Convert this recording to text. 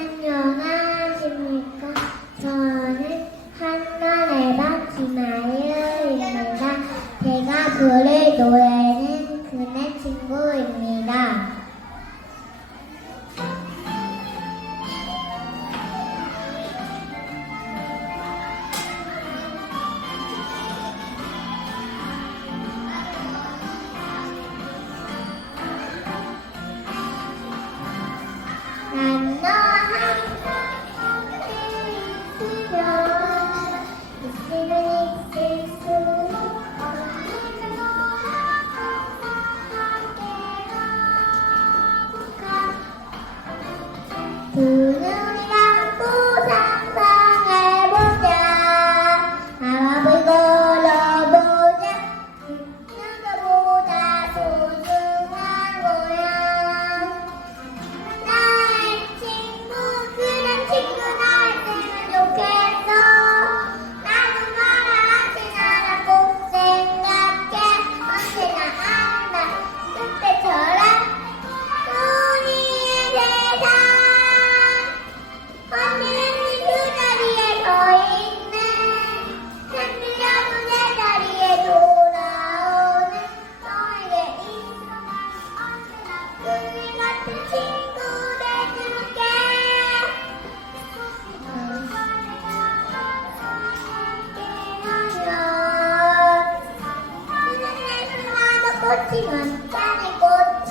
안녕하십니까. 저는 한나래반 김아유입니다. 제가 부를 노래는 그네 친구입니다. 난 너와 항상 있으면 있을수록 언제나 너랑 함께하니까 두 눈이 감고 상상해보자. 마법을 걸어보자. 누구보다 소중한 거야. 나의 친구, 그냥 친구 나를 되면 좋겠어. 나는 너랑 언제나 꼭 생각해. 언제나 안다 그때처럼 우리의 세상. 언제든지 그 자리에 서 있는 잠들려도 내 자리에 돌아오는 너에게 있어. 언제나 꿈이 같은 친구 돼줄게. 하면 하늘에서 나도 꽃이 많잖아. 꽃이